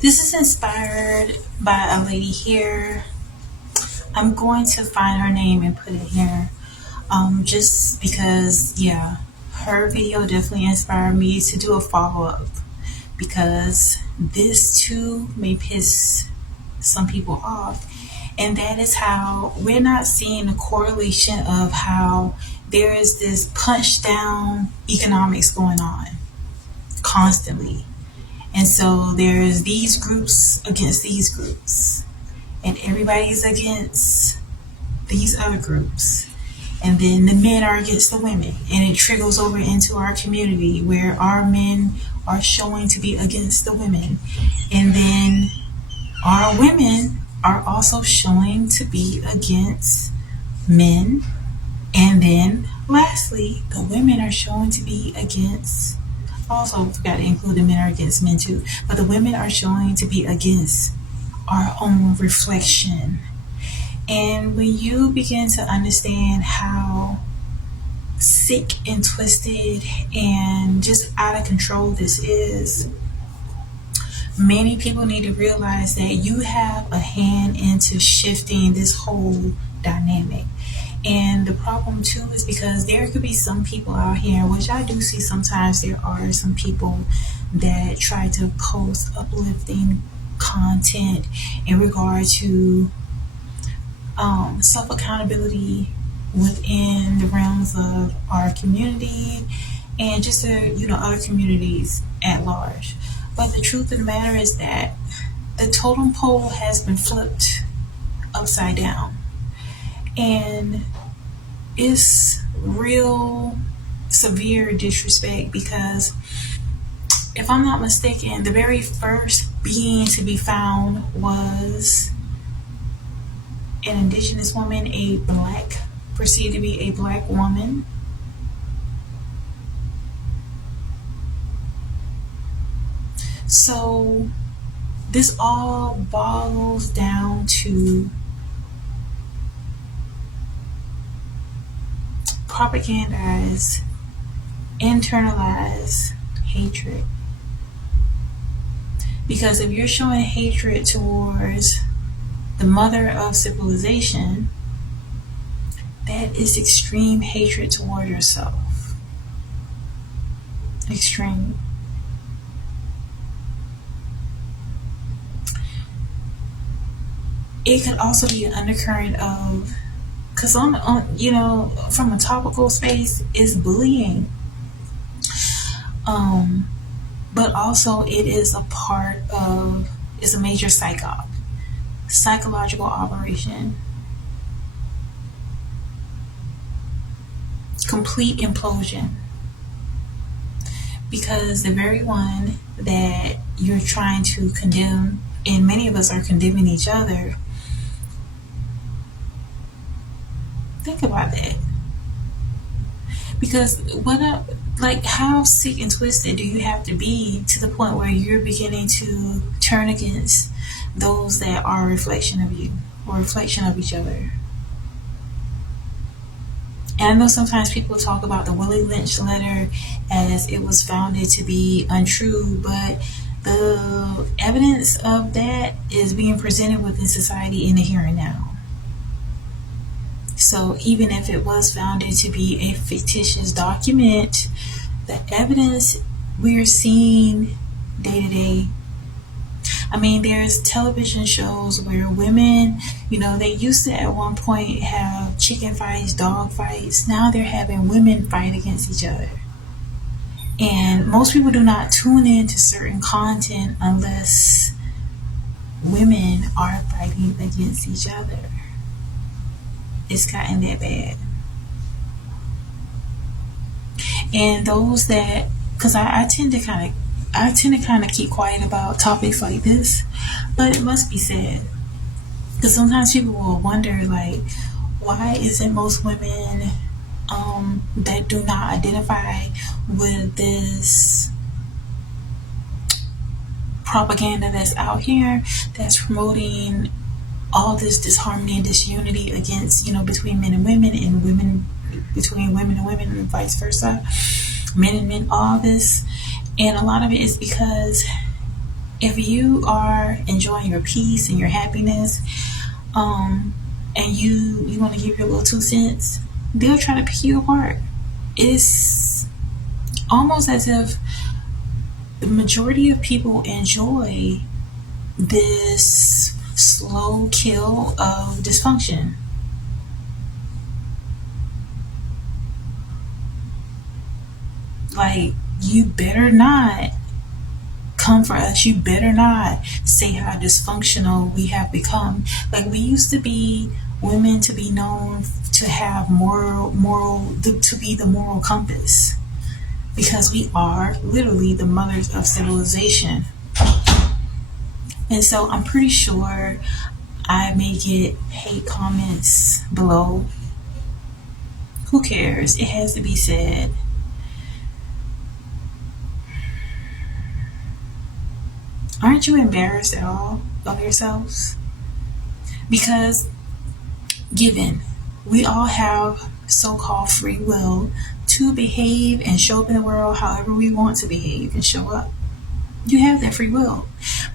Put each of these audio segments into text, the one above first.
This is inspired by a lady here. I'm going to find her name and put it here. Just because, yeah, her video definitely inspired me to do a follow up because this too may piss some people off. And that is how we're not seeing a correlation of how there is this punch down economics going on constantly. And so there's these groups against these groups, and everybody's against these other groups. And then the men are against the women, and it trickles over into our community where our men are showing to be against the women. And then our women are also showing to be against men. And then lastly, the women are showing to be against, also forgot to include the men are against men too, but the women are showing to be against our own reflection. And when you begin to understand how sick and twisted and just out of control this is, many people need to realize that you have a hand into shifting this whole dynamic. And the problem too is because there could be some people out here, which I do see sometimes, there are some people that try to post uplifting content in regard to self accountability within the realms of our community and just other communities at large. But the truth of the matter is that the totem pole has been flipped upside down, and it's real severe disrespect because if I'm not mistaken, the very first being to be found was an indigenous woman, perceived to be a black woman. So this all boils down to propagandized, internalized hatred. Because if you're showing hatred towards the mother of civilization, that is extreme hatred toward yourself. Extreme. It could also be an undercurrent of, because from a topical space, is bullying. But also it is it's a major psychological operation. Complete implosion. Because the very one that you're trying to condemn, and many of us are condemning each other, think about that. Because how sick and twisted do you have to be to the point where you're beginning to turn against those that are a reflection of you or a reflection of each other? And I know sometimes people talk about the Willie Lynch letter as it was founded to be untrue, but the evidence of that is being presented within society in the here and now. So even if it was founded to be a fictitious document, the evidence we're seeing day to day. I mean, there's television shows where women, they used to at one point have chicken fights, dog fights. Now they're having women fight against each other. And most people do not tune in to certain content unless women are fighting against each other. It's gotten that bad. And those that, because I tend to kind of keep quiet about topics like this, but it must be said. Because sometimes people will wonder, why isn't most women that do not identify with this propaganda that's out here, that's promoting all this disharmony and disunity against, between men and women, and women between women and women, and vice versa, men and men, all this. And a lot of it is because If you are enjoying your peace and your happiness, and you want to give your little 2 cents, they'll try to pick you apart. It's almost as if the majority of people enjoy this slow kill of dysfunction. Like, you better not come for us. You better not say how dysfunctional we have become. Like, we used to be women to be known to have to be the moral compass, because we are literally the mothers of civilization. And so I'm pretty sure I may get hate comments below. Who cares? It has to be said. Aren't you embarrassed at all of yourselves? Because given we all have so-called free will to behave and show up in the world however we want to behave and show up, you have that free will.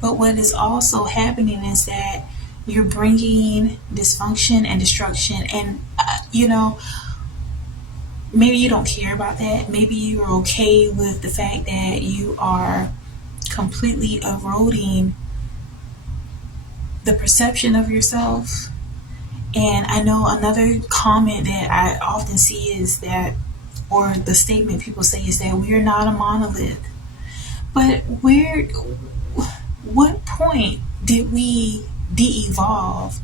But what is also happening is that you're bringing dysfunction and destruction. And maybe you don't care about that. Maybe you're okay with the fact that you are completely eroding the perception of yourself. And I know another comment that I often see is that, or the statement people say is that we are not a monolith. But what point did we de-evolve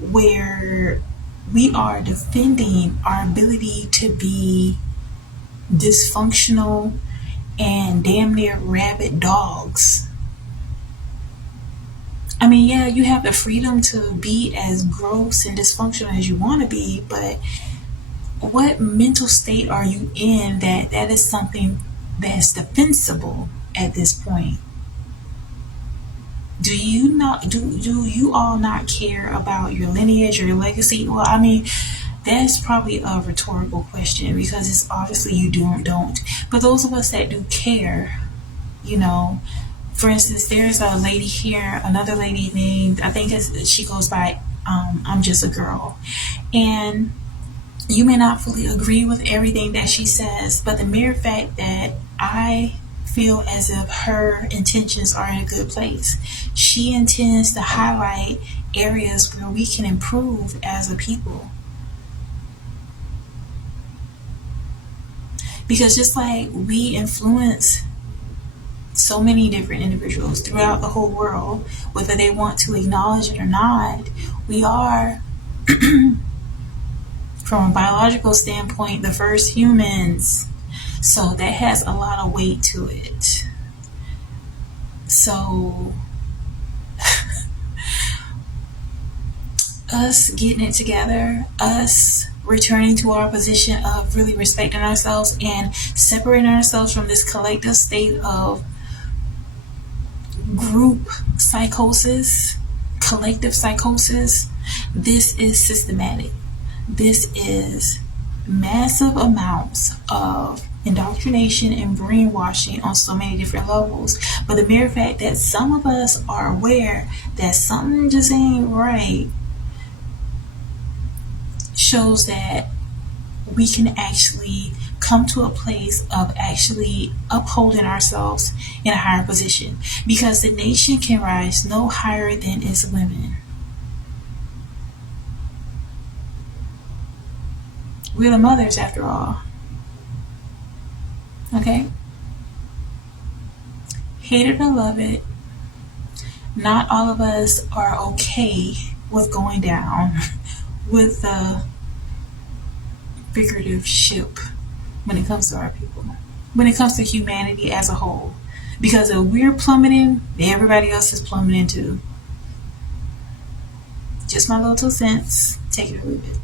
where we are defending our ability to be dysfunctional and damn near rabid dogs? I mean, yeah, you have the freedom to be as gross and dysfunctional as you want to be, but what mental state are you in that is something that's defensible at this point? Do you all not care about your lineage or your legacy? Well, I mean, that's probably a rhetorical question, because it's obviously you don't. But those of us that do care, for instance, there's a lady here, another lady named, I think she goes by I'm Just a Girl. And you may not fully agree with everything that she says, but the mere fact that I feel as if her intentions are in a good place. She intends to highlight areas where we can improve as a people. Because just like we influence so many different individuals throughout the whole world, whether they want to acknowledge it or not, we are, from a biological standpoint, the first humans. So that has a lot of weight to it. So us getting it together, us returning to our position of really respecting ourselves and separating ourselves from this collective state of group psychosis, collective psychosis, this is systematic. This is massive amounts of indoctrination and brainwashing on so many different levels. But the mere fact that some of us are aware that something just ain't right shows that we can actually come to a place of actually upholding ourselves in a higher position, because the nation can rise no higher than its women. We're the mothers, after all. Okay? Hate it or love it, not all of us are okay with going down with the figurative ship when it comes to our people, when it comes to humanity as a whole. Because if we're plummeting, everybody else is plummeting too. Just my little 2 cents. Take it or leave it.